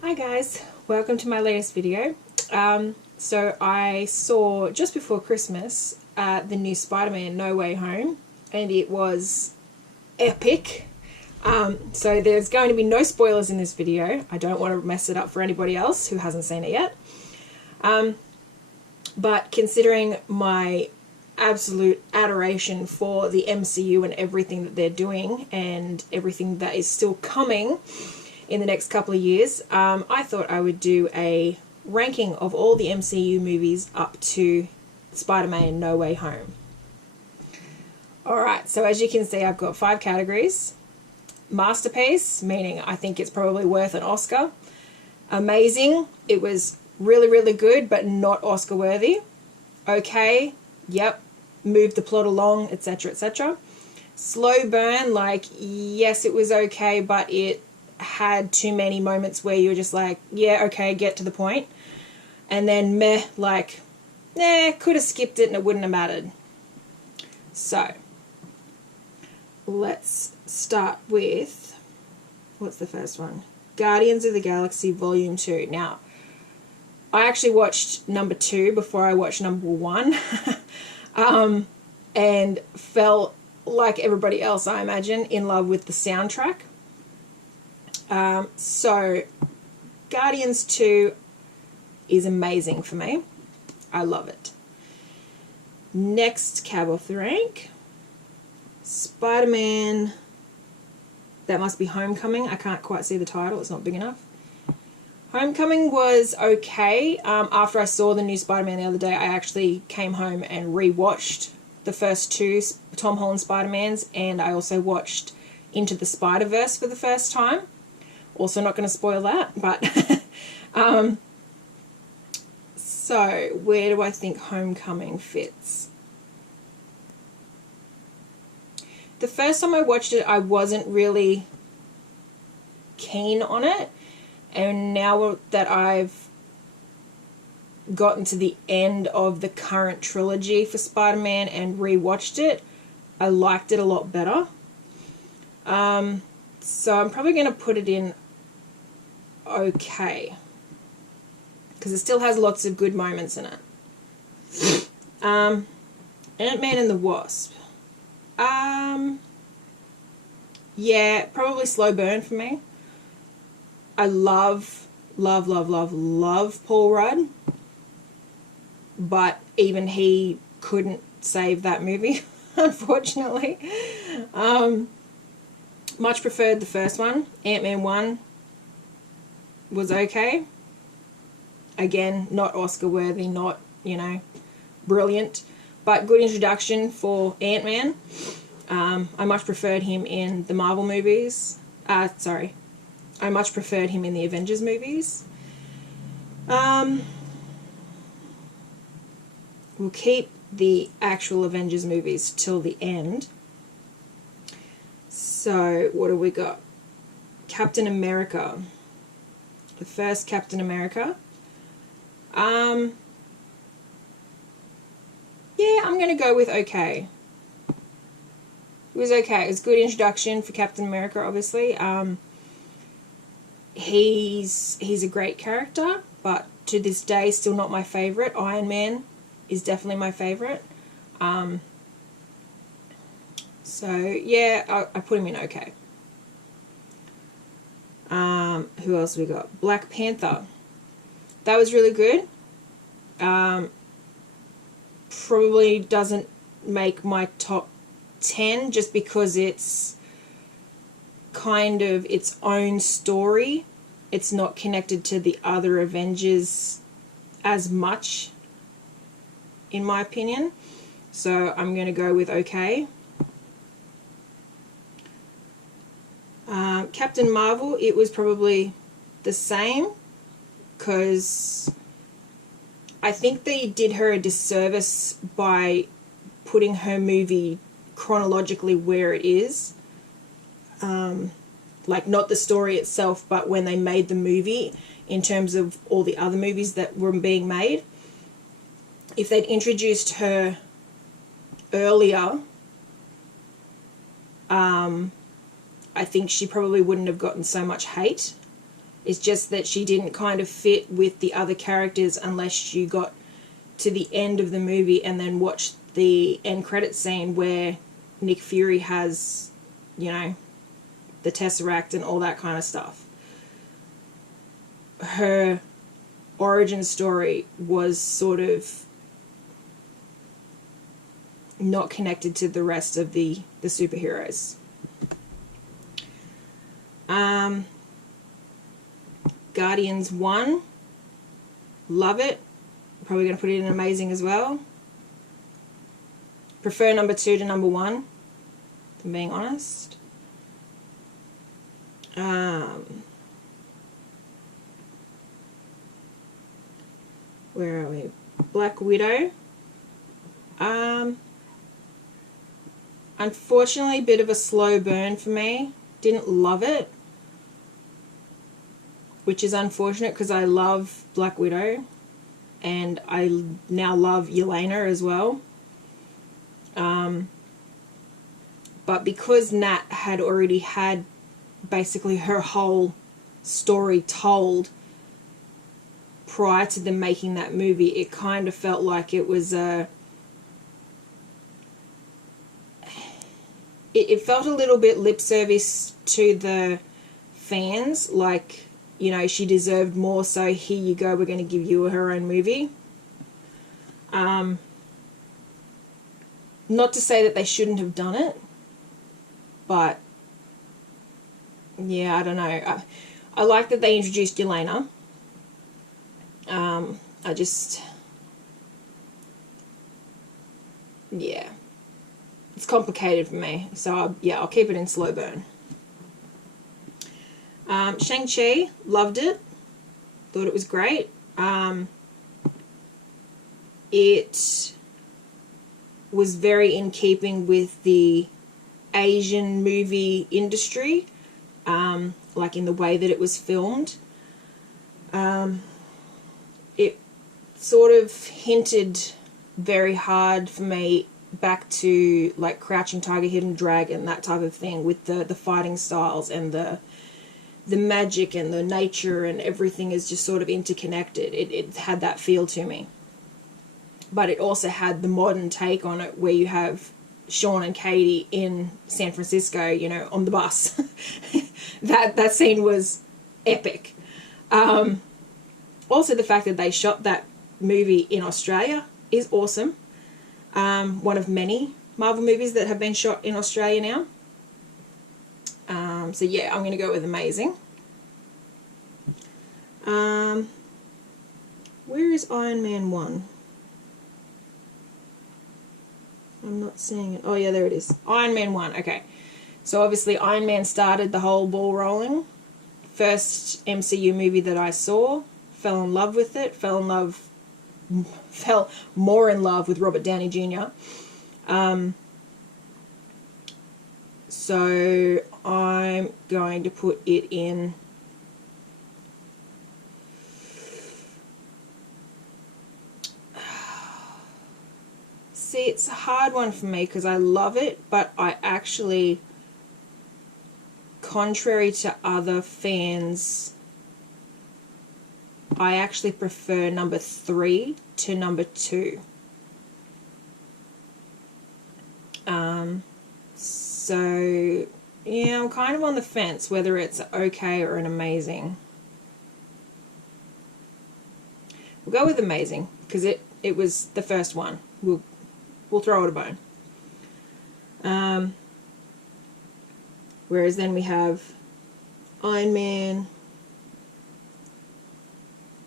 Hi guys, welcome to my latest video. So I saw just before Christmas the new Spider-Man No Way Home, and it was epic. So there's going to be no spoilers in this video. I don't want to mess it up for anybody else who hasn't seen it yet. But considering my absolute adoration for the MCU and everything that they're doing and everything that is still coming in the next couple of years, I thought I would do a ranking of all the MCU movies up to Spider-Man No Way Home. Alright, so as you can see, I've got 5 categories. Masterpiece, meaning I think it's probably worth an Oscar. Amazing, it was really, really good, but not Oscar worthy. Okay, yep, moved the plot along, etc., etc. Slow burn, like, yes, it was okay, but it had too many moments where you were just like, yeah, okay, get to the point. And then meh, like, nah, could have skipped it and it wouldn't have mattered. So, let's start with, what's the first one? Guardians of the Galaxy Volume 2. Now, I actually watched number 2 before I watched number 1. And felt like everybody else, I imagine, in love with the soundtrack. So Guardians 2 is amazing for me. I love it. Next cab off the rank, Spider-Man, that must be Homecoming. I can't quite see the title, it's not big enough. Homecoming was okay. After I saw the new Spider-Man the other day, I actually came home and re-watched the first 2 Tom Holland Spider-Mans, and I also watched Into the Spider-Verse for the first time. Also not going to spoil that, but so where do I think Homecoming fits? The first time I watched it, I wasn't really keen on it, and now that I've gotten to the end of the current trilogy for Spider-Man and rewatched it, I liked it a lot better. So I'm probably going to put it in okay, because it still has lots of good moments in it. Ant-Man and the Wasp. Yeah, probably slow burn for me. I love Paul Rudd, but even he couldn't save that movie, unfortunately. Much preferred the first one. Ant-Man 1 was okay. Again, not Oscar worthy, not, brilliant, but good introduction for Ant-Man. I much preferred him in the Marvel movies. I much preferred him in the Avengers movies. We'll keep the actual Avengers movies till the end. So, what do we got? Captain America. The first Captain America. Yeah, I'm going to go with okay. It was okay. It was a good introduction for Captain America, obviously. He's a great character, but to this day, still not my favourite. Iron Man is definitely my favourite. So, yeah, I put him in okay. Who else we got? Black Panther. That was really good. Probably doesn't make my top 10 just because it's kind of its own story. It's not connected to the other Avengers as much, in my opinion. So I'm going to go with okay. Captain Marvel, it was probably the same, because I think they did her a disservice by putting her movie chronologically where it is. Like, not the story itself, but when they made the movie, in terms of all the other movies that were being made. If they'd introduced her earlier, I think she probably wouldn't have gotten so much hate. It's just that she didn't kind of fit with the other characters unless you got to the end of the movie and then watched the end credit scene where Nick Fury has, you know, the Tesseract and all that kind of stuff. Her origin story was sort of not connected to the rest of the superheroes. Guardians 1, love it. Probably going to put it in amazing as well. Prefer number 2 to number 1, if I'm being honest. Where are we? Black Widow. Unfortunately, a bit of a slow burn for me. Didn't love it, which is unfortunate because I love Black Widow and I now love Yelena as well. But because Nat had already had basically her whole story told prior to them making that movie, it kind of felt like it was it felt a little bit lip service to the fans, like, you know, she deserved more, so here you go, we're going to give you her own movie. Not to say that they shouldn't have done it, but yeah, I don't know. I like that they introduced Yelena. I just, yeah, it's complicated for me, so I'll keep it in slow burn. Shang Chi, loved it, thought it was great. It was very in keeping with the Asian movie industry, like in the way that it was filmed. It sort of hinted very hard for me back to like Crouching Tiger, Hidden Dragon, that type of thing, with the fighting styles and the magic and the nature and everything is just sort of interconnected. It had that feel to me. But it also had the modern take on it where you have Sean and Katie in San Francisco, you know, on the bus. that scene was epic. Also, the fact that they shot that movie in Australia is awesome. One of many Marvel movies that have been shot in Australia now. So yeah, I'm going to go with amazing. Where is Iron Man 1? I'm not seeing it. Oh yeah, there it is. Iron Man 1, okay. So obviously Iron Man started the whole ball rolling. First MCU movie that I saw. Fell in love with it. Fell more in love with Robert Downey Jr. So I'm going to put it in see, it's a hard one for me because I love it, but I actually, contrary to other fans, I actually prefer number 3 to number 2. So, yeah, I'm kind of on the fence whether it's okay or an amazing. We'll go with amazing because it was the first one. We'll throw it a bone. Whereas then we have Iron Man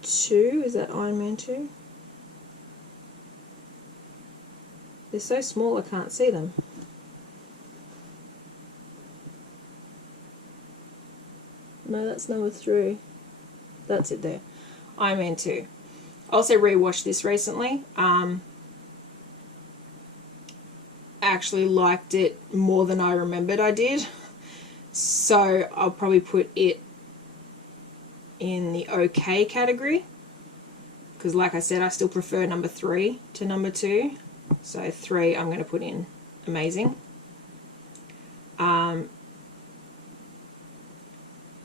2. Is that Iron Man 2? They're so small I can't see them. No, that's number 3. That's it there. Iron Man 2. I also rewatched this recently. Actually liked it more than I remembered I did. So I'll probably put it in the okay category. Because like I said, I still prefer number 3 to number 2. So 3 I'm going to put in amazing.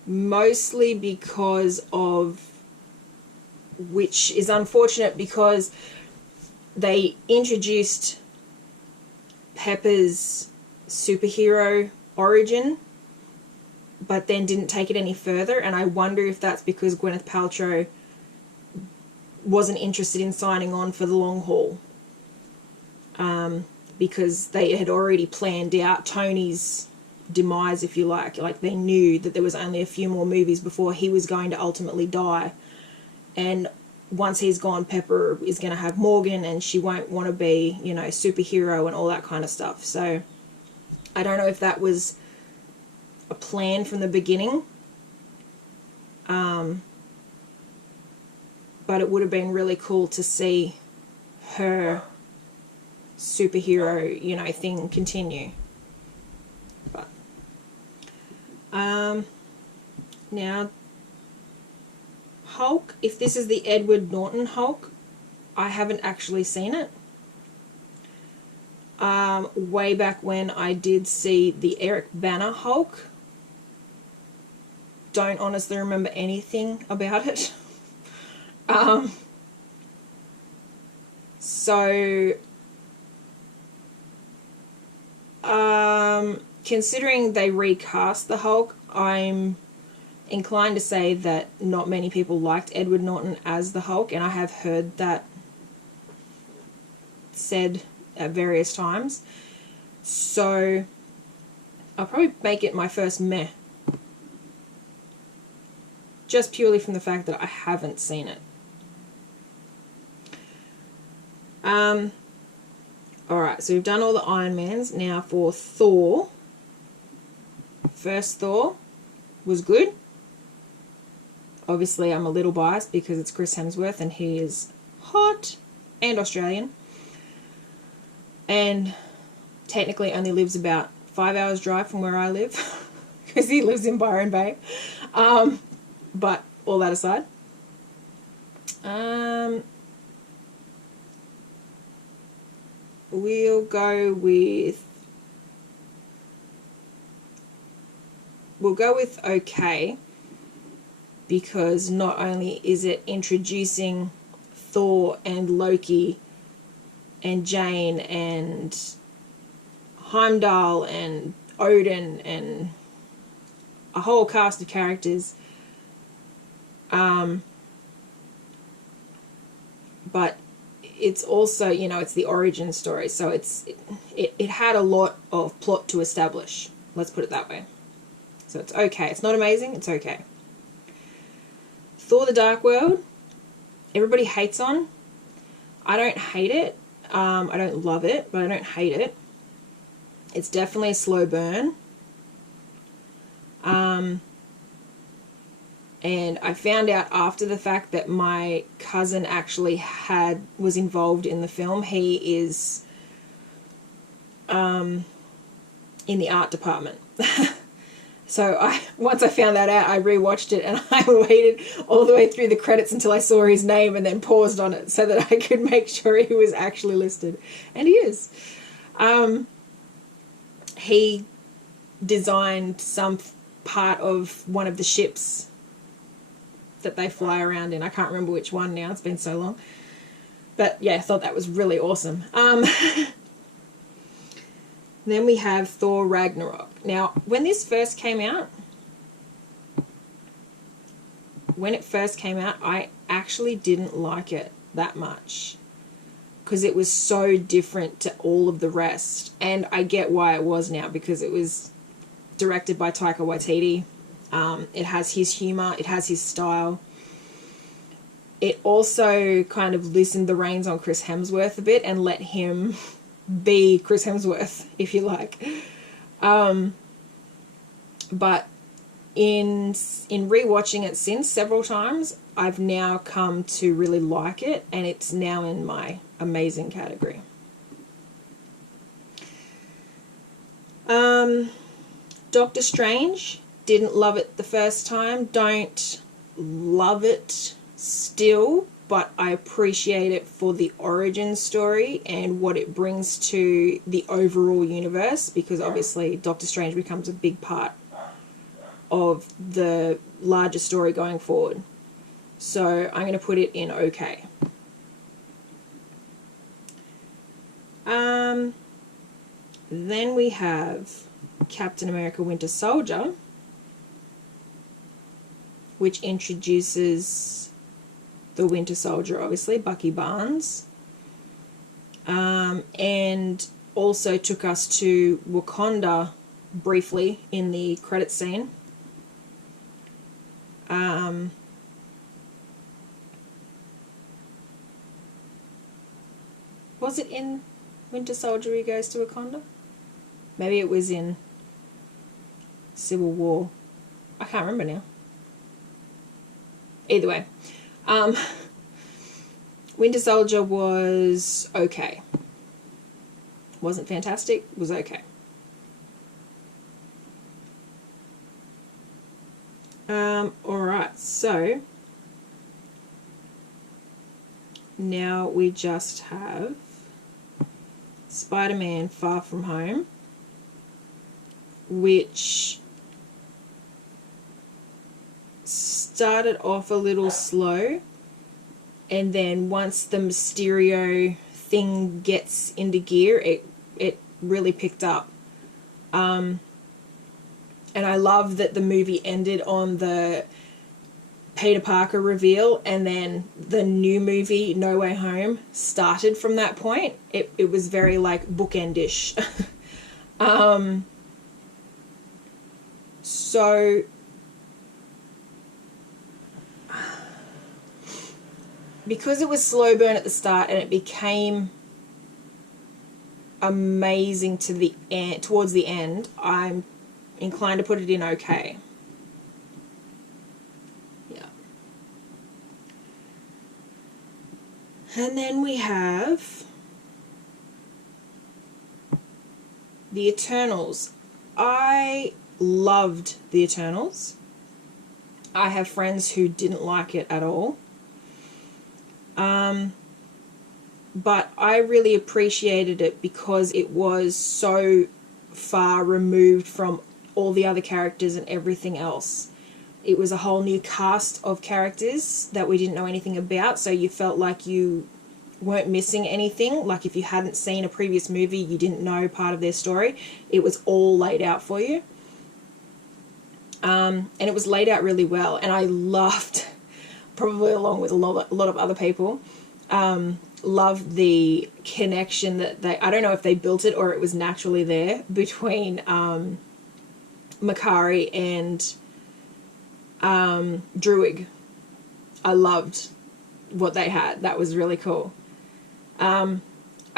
mostly because of, which is unfortunate because they introduced Pepper's superhero origin, but then didn't take it any further, and I wonder if that's because Gwyneth Paltrow wasn't interested in signing on for the long haul, because they had already planned out Tony's demise, if you like they knew that there was only a few more movies before he was going to ultimately die, and once he's gone, Pepper is going to have Morgan, and she won't want to be, superhero and all that kind of stuff. So I don't know if that was a plan from the beginning, but it would have been really cool to see her superhero, thing continue. But now, Hulk, if this is the Edward Norton Hulk, I haven't actually seen it. Way back when I did see the Eric Bana Hulk, don't honestly remember anything about it. Considering they recast the Hulk, I'm inclined to say that not many people liked Edward Norton as the Hulk, and I have heard that said at various times. So I'll probably make it my first meh, just purely from the fact that I haven't seen it. Alright, so we've done all the Ironmans. Now for Thor. First Thor was good. Obviously I'm a little biased because it's Chris Hemsworth and he is hot and Australian. And technically only lives about 5 hours drive from where I live because he lives in Byron Bay. But all that aside, we'll go with okay, because not only is it introducing Thor and Loki and Jane and Heimdall and Odin and a whole cast of characters, but it's also, it's the origin story, so it had a lot of plot to establish, let's put it that way. So it's okay. It's not amazing, it's okay. Thor the Dark World, everybody hates on. I don't hate it. I don't love it, but I don't hate it. It's definitely a slow burn. And I found out after the fact that my cousin actually was involved in the film. He is in the art department. So once I found that out, I rewatched it and I waited all the way through the credits until I saw his name and then paused on it so that I could make sure he was actually listed. And he is. He designed some part of one of the ships that they fly around in. I can't remember which one now. It's been so long. But yeah, I thought that was really awesome. Then we have Thor Ragnarok. Now, when it first came out, I actually didn't like it that much because it was so different to all of the rest. And I get why it was now, because it was directed by Taika Waititi. It has his humor, it has his style. It also kind of loosened the reins on Chris Hemsworth a bit and let him be Chris Hemsworth, if you like. But in rewatching it since several times, I've now come to really like it, and it's now in my amazing category. Doctor Strange, didn't love it the first time, don't love it still, but I appreciate it for the origin story and what it brings to the overall universe, because obviously Doctor Strange becomes a big part of the larger story going forward. So I'm going to put it in okay. Then we have Captain America Winter Soldier, which introduces the Winter Soldier, obviously, Bucky Barnes, and also took us to Wakanda briefly in the credit scene. Was it in Winter Soldier he goes to Wakanda? Maybe it was in Civil War. I can't remember now. Either way. Winter Soldier was okay. Wasn't fantastic, was okay. Alright, so now we just have Spider-Man Far From Home, which started off a little slow, and then once the Mysterio thing gets into gear, it really picked up. And I love that the movie ended on the Peter Parker reveal, and then the new movie, No Way Home, started from that point. It was very, like, bookendish. So because it was slow burn at the start and it became amazing to the end, towards the end, I'm inclined to put it in okay. Yeah. And then we have the Eternals. I loved the Eternals. I have friends who didn't like it at all. But I really appreciated it because it was so far removed from all the other characters and everything else. It was a whole new cast of characters that we didn't know anything about, so you felt like you weren't missing anything. Like if you hadn't seen a previous movie, you didn't know part of their story. It was all laid out for you. And it was laid out really well, and I loved, probably along with a lot of other people, loved the connection that I don't know if they built it or it was naturally there, between Makari and Druig. I loved what they had. That was really cool. I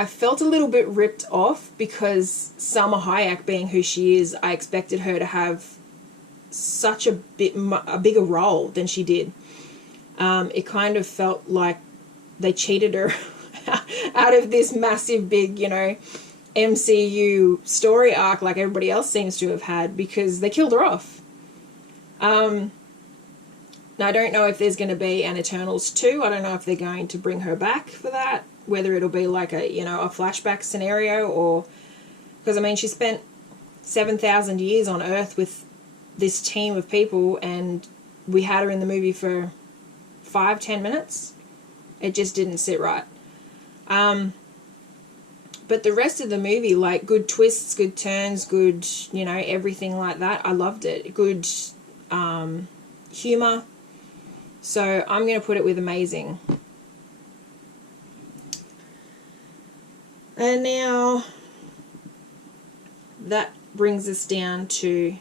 felt a little bit ripped off because Salma Hayek, being who she is, I expected her to have such a bigger role than she did. It kind of felt like they cheated her out of this massive big, MCU story arc like everybody else seems to have had, because they killed her off. Now, I don't know if there's going to be an Eternals 2. I don't know if they're going to bring her back for that, whether it'll be like a flashback scenario, or... Because, I mean, she spent 7,000 years on Earth with this team of people, and we had her in the movie for 5-10 minutes. It just didn't sit right. But the rest of the movie, like, good twists, good turns, good, everything like that. I loved it. Good humour. So I'm going to put it with amazing. And now that brings us down to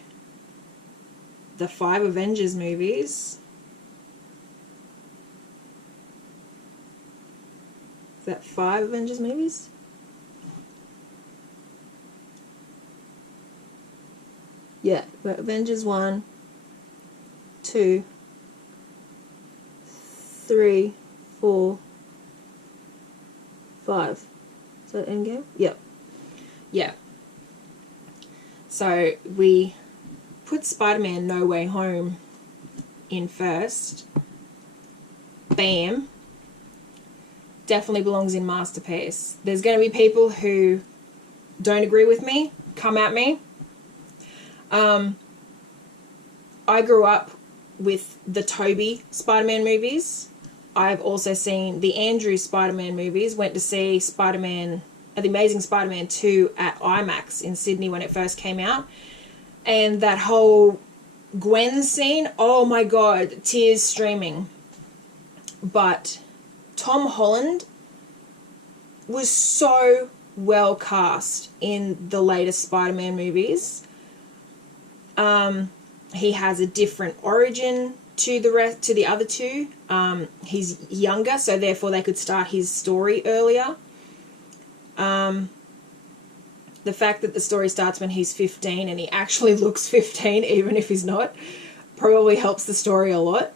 the 5 Avengers movies. Is that 5 Avengers movies? Yeah, but Avengers 1, 2, 3, 4, 5. Is that Endgame? Yep. Yeah. So we put Spider-Man No Way Home in first. Bam. Definitely belongs in Masterpiece. There's going to be people who don't agree with me. Come at me. I grew up with the Tobey Spider-Man movies. I've also seen the Andrew Spider-Man movies. Went to see Spider-Man, The Amazing Spider-Man 2 at IMAX in Sydney when it first came out. And that whole Gwen scene, oh my God, tears streaming. But Tom Holland was so well cast in the latest Spider-Man movies. He has a different origin to the other two. He's younger, so therefore they could start his story earlier. The fact that the story starts when he's 15 and he actually looks 15, even if he's not, probably helps the story a lot.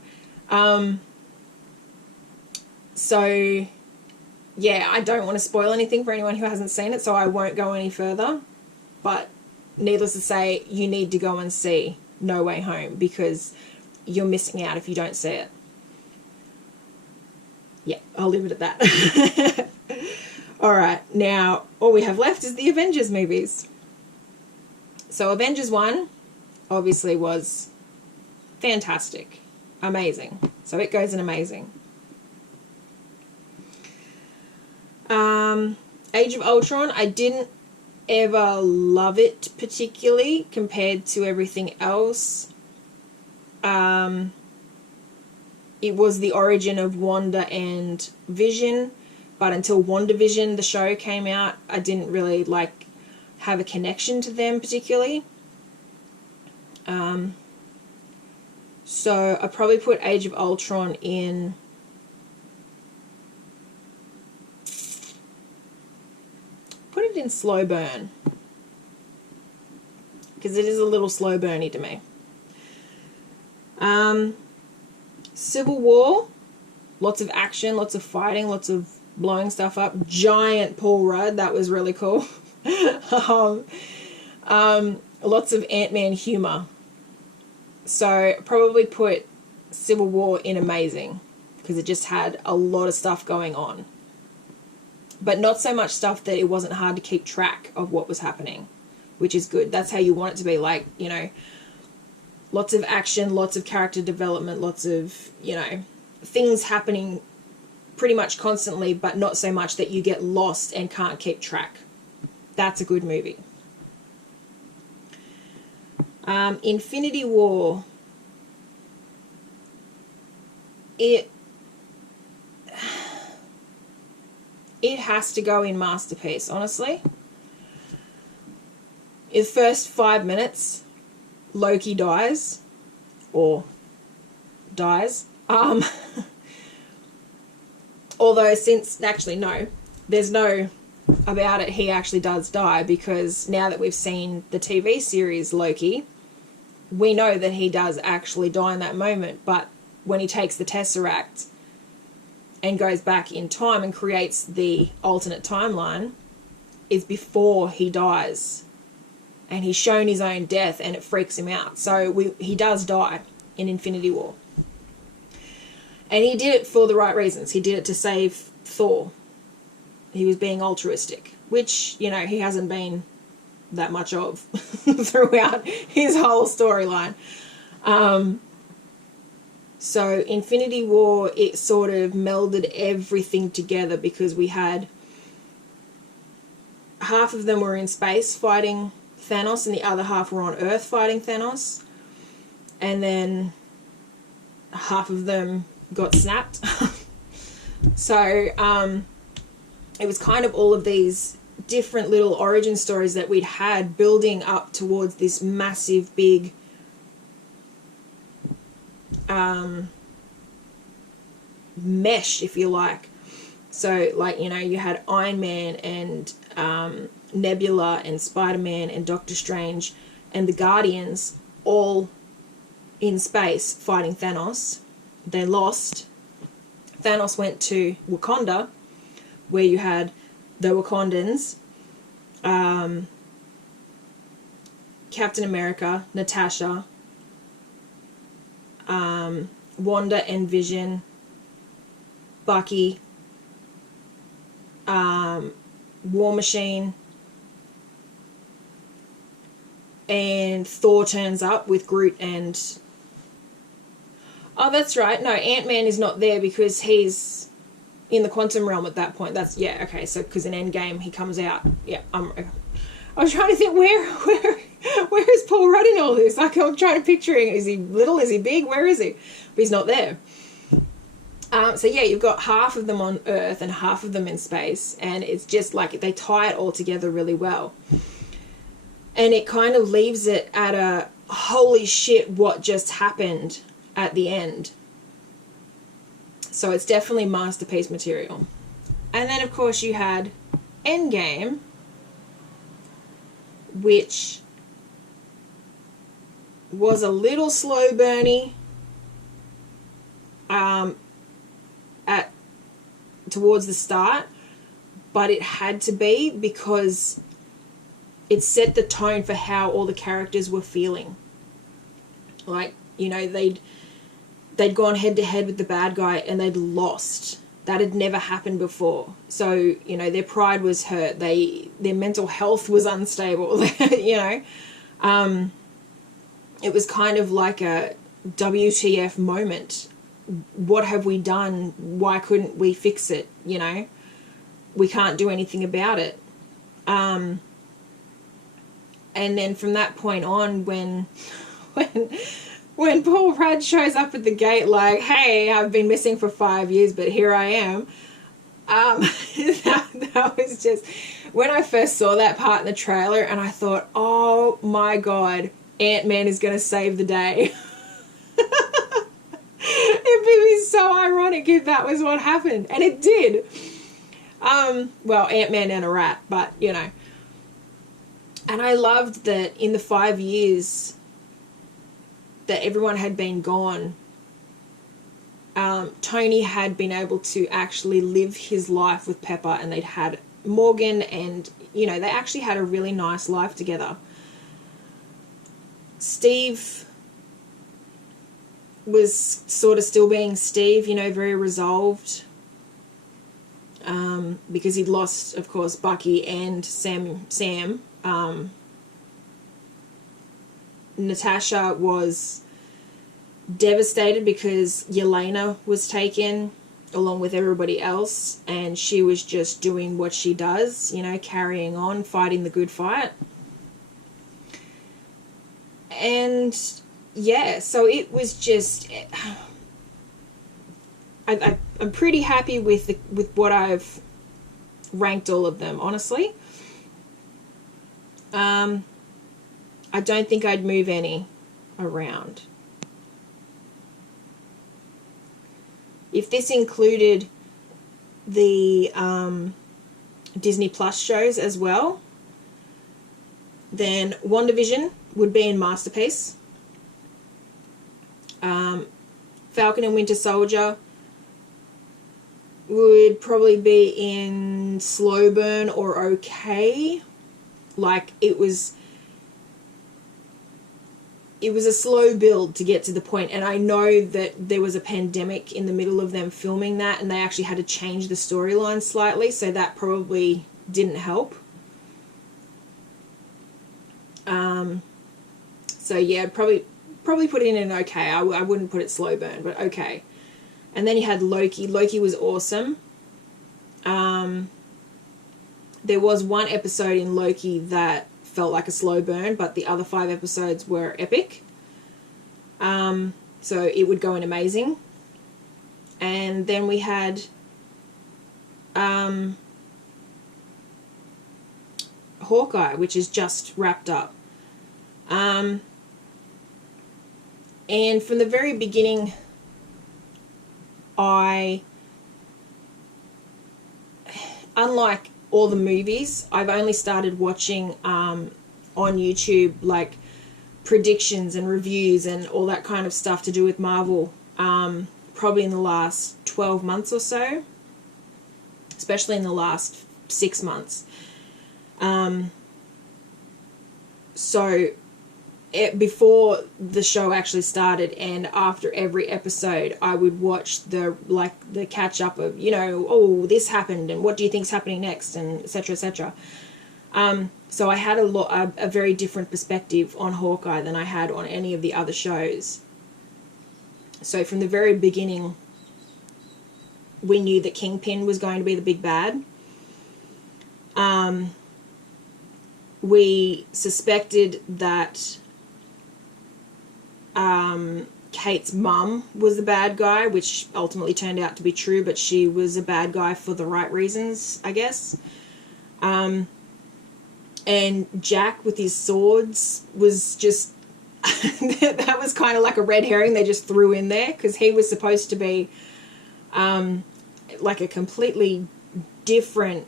So, yeah, I don't want to spoil anything for anyone who hasn't seen it, so I won't go any further. But needless to say, you need to go and see No Way Home because you're missing out if you don't see it. Yeah, I'll leave it at that. All right, now all we have left is the Avengers movies. So Avengers 1 obviously was fantastic, amazing. So it goes in amazing. Age of Ultron, I didn't ever love it particularly compared to everything else. It was the origin of Wanda and Vision, but until WandaVision, the show, came out, I didn't really have a connection to them particularly. So I probably put Age of Ultron in slow burn, because it is a little slow burny to me. Civil War, lots of action, lots of fighting, lots of blowing stuff up. Giant Paul Rudd, that was really cool. Lots of Ant-Man humor. So probably put Civil War in amazing, because it just had a lot of stuff going on. But not so much stuff that it wasn't hard to keep track of what was happening, which is good. That's how you want it to be, lots of action, lots of character development, lots of, things happening pretty much constantly, but not so much that you get lost and can't keep track. That's a good movie. Infinity War. It has to go in masterpiece, honestly. In the first 5 minutes, Loki dies. Or dies. Although there's no about it, he actually does die, because now that we've seen the TV series Loki, we know that he does actually die in that moment. But when he takes the Tesseract and goes back in time and creates the alternate timeline, is before he dies. And he's shown his own death and it freaks him out. So he does die in Infinity War. And he did it for the right reasons. He did it to save Thor. He was being altruistic, which, he hasn't been that much of throughout his whole storyline. So Infinity War, it sort of melded everything together, because we had half of them were in space fighting Thanos and the other half were on Earth fighting Thanos. And then half of them got snapped. So it was kind of all of these different little origin stories that we'd had building up towards this massive big mesh, if you like. So, you had Iron Man and Nebula and Spider-Man and Doctor Strange and the Guardians all in space fighting Thanos. They lost. Thanos went to Wakanda, where you had the Wakandans, Captain America, Natasha, Wanda and Vision, Bucky, War Machine, and Thor turns up with Groot and Oh, that's right. No, Ant-Man is not there because he's in the quantum realm at that point. That's, yeah, okay. So, because in Endgame, he comes out. Yeah, I was trying to think where is Paul Rudd in all this? Like, I'm trying to picture him. Is he little? Is he big? Where is he? But he's not there. So yeah, you've got half of them on Earth and half of them in space, and it's just like they tie it all together really well. And it kind of leaves it at a holy shit, what just happened at the end. So it's definitely masterpiece material. And then of course you had Endgame, which was a little slow burny towards the start, but it had to be because it set the tone for how all the characters were feeling. Like, you know, they'd gone head to head with the bad guy and they'd lost. That had never happened before. So, you know, their pride was hurt. Their mental health was unstable. You know, it was kind of like a WTF moment. What have we done? Why couldn't we fix it? You know, we can't do anything about it. And then from that point on, when Paul Rudd shows up at the gate like, hey, I've been missing for 5 years, but here I am. That was just, when I first saw that part in the trailer and I thought, oh my God, Ant-Man is going to save the day. It'd be so ironic if that was what happened. And it did. Well, Ant-Man and a rat, but, you know. And I loved that in the 5 years that everyone had been gone, Tony had been able to actually live his life with Pepper, and they'd had Morgan, and, you know, they actually had a really nice life together. Steve was sort of still being Steve, you know, very resolved, because he'd lost, of course, Bucky and Sam. Natasha was devastated because Yelena was taken along with everybody else, and she was just doing what she does, you know, carrying on, fighting the good fight. And yeah, so it was just, I'm pretty happy with what I've ranked all of them, honestly. I don't think I'd move any around. If this included the Disney Plus shows as well, then WandaVision would be in Masterpiece. Falcon and Winter Soldier would probably be in slow burn or okay. Like, it was a slow build to get to the point, and I know that there was a pandemic in the middle of them filming that, and they actually had to change the storyline slightly, so that probably didn't help. So yeah, probably put it in an okay. I wouldn't put it slow burn, but okay. And then you had Loki. Loki was awesome. There was one episode in Loki that felt like a slow burn, but the other 5 episodes were epic. So it would go in amazing. And then we had Hawkeye, which is just wrapped up. And from the very beginning, unlike all the movies, I've only started watching on YouTube, like, predictions and reviews and all that kind of stuff to do with Marvel, probably in the last 12 months or so, especially in the last 6 months. Before the show actually started and after every episode, I would watch the catch up of, you know, oh, this happened and what do you think's happening next, and etc. etc. So I had a very different perspective on Hawkeye than I had on any of the other shows. So from the very beginning, we knew that Kingpin was going to be the big bad. We suspected that Kate's mum was the bad guy, which ultimately turned out to be true, but she was a bad guy for the right reasons, I guess. And Jack with his swords was just... that was kind of like a red herring they just threw in there, because he was supposed to be like a completely different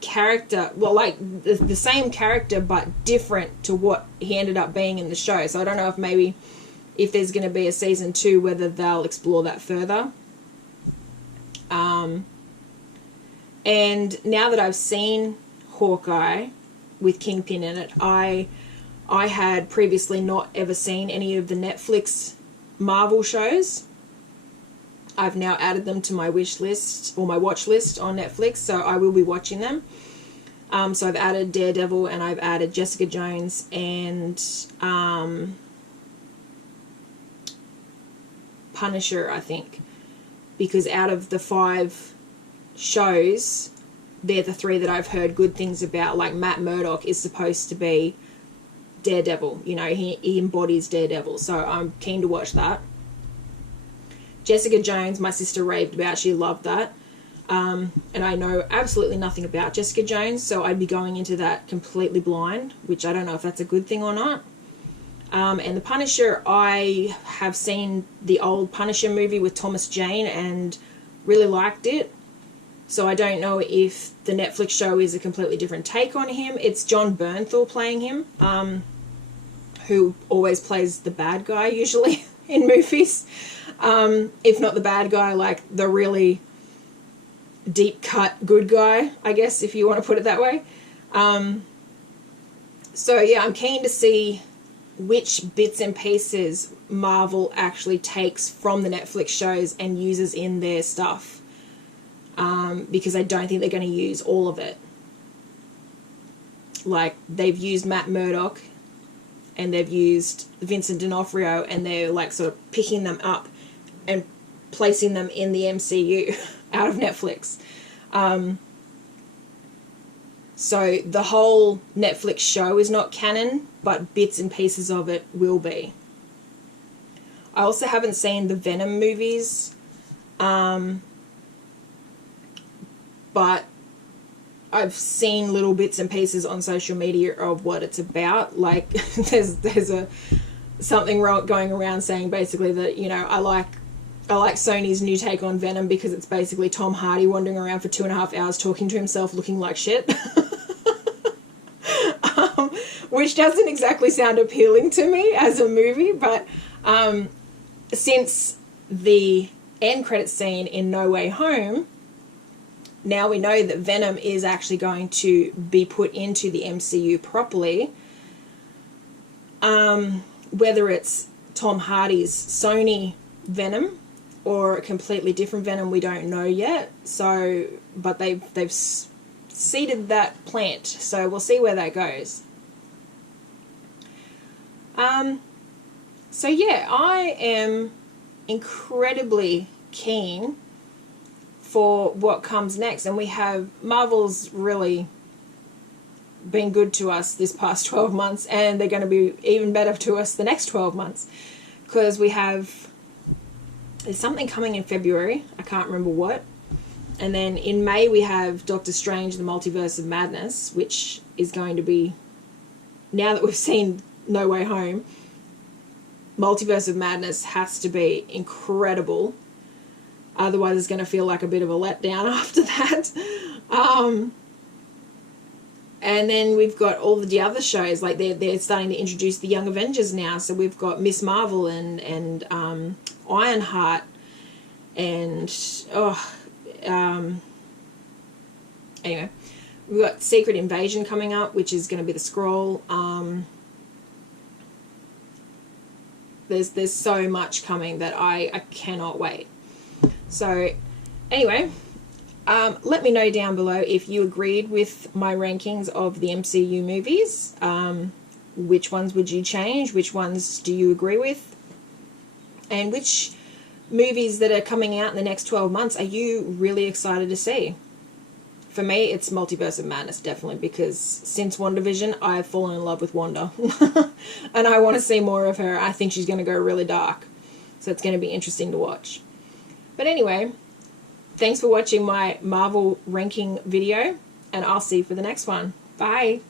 character, well, like the same character but different to what he ended up being in the show. So I don't know if maybe if there's going to be a season 2 whether they'll explore that further. And now that I've seen Hawkeye with Kingpin in it, I had previously not ever seen any of the Netflix Marvel shows. I've now added them to my wish list or my watch list on Netflix, so I will be watching them. So I've added Daredevil and I've added Jessica Jones and Punisher, I think. Because out of the 5 shows, they're the 3 that I've heard good things about. Like Matt Murdock is supposed to be Daredevil. You know, he embodies Daredevil, so I'm keen to watch that. Jessica Jones, my sister raved about. She loved that. And I know absolutely nothing about Jessica Jones, so I'd be going into that completely blind, which I don't know if that's a good thing or not. And the Punisher, I have seen the old Punisher movie with Thomas Jane and really liked it. So I don't know if the Netflix show is a completely different take on him. It's John Bernthal playing him, who always plays the bad guy usually in movies. If not the bad guy, like the really deep cut good guy, I guess, if you want to put it that way. So yeah, I'm keen to see which bits and pieces Marvel actually takes from the Netflix shows and uses in their stuff. Because I don't think they're going to use all of it. Like, they've used Matt Murdock and they've used Vincent D'Onofrio, and they're like sort of picking them up and placing them in the MCU out of Netflix. So the whole Netflix show is not canon, but bits and pieces of it will be. I also haven't seen the Venom movies, but I've seen little bits and pieces on social media of what it's about. Like, there's something going around saying basically that, you know, I like Sony's new take on Venom because it's basically Tom Hardy wandering around for 2.5 hours talking to himself looking like shit. Which doesn't exactly sound appealing to me as a movie, but since the end credit scene in No Way Home, now we know that Venom is actually going to be put into the MCU properly. Whether it's Tom Hardy's Sony Venom or a completely different Venom, we don't know yet. So, but they've seeded that plant, so we'll see where that goes. So yeah, I am incredibly keen for what comes next, and we have Marvel's really been good to us this past 12 months, and they're going to be even better to us the next 12 months, because there's something coming in February, I can't remember what, and then in May we have Doctor Strange, the Multiverse of Madness, which is going to be, now that we've seen No Way Home, Multiverse of Madness has to be incredible. Otherwise, it's going to feel like a bit of a letdown after that. And then we've got all the other shows. Like, they're starting to introduce the Young Avengers now. So we've got Miss Marvel and Ironheart and anyway, we've got Secret Invasion coming up, which is going to be the Skrull. There's so much coming that I cannot wait. So, anyway, let me know down below if you agreed with my rankings of the MCU movies. Which ones would you change? Which ones do you agree with? And which movies that are coming out in the next 12 months are you really excited to see? For me, it's Multiverse of Madness, definitely, because since WandaVision, I've fallen in love with Wanda. And I want to see more of her. I think she's going to go really dark. So it's going to be interesting to watch. But anyway, thanks for watching my Marvel ranking video, and I'll see you for the next one. Bye!